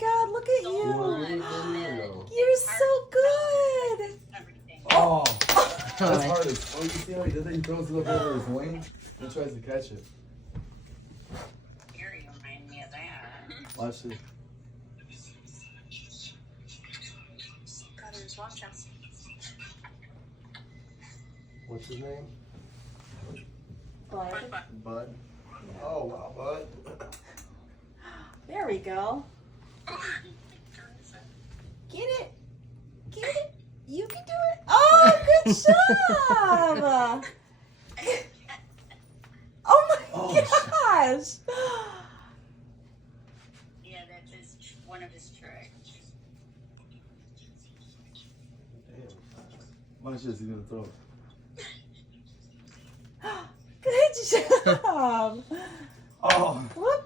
God, look at you. Everything. You're so good. Oh, that's hardest. Oh, you see how he does it? He throws it up over his wing and tries to catch it. Gary reminded me of that. Watch it. Brothers, watch him. What's his name? Bud. Bud. Oh, wow, Bud. There we go. Get it. Get it. You can do it. Oh, good job. Oh my gosh. Yeah, that's one of his tricks. Watch this. He's gonna throw it. Good job. Oh. Whoop.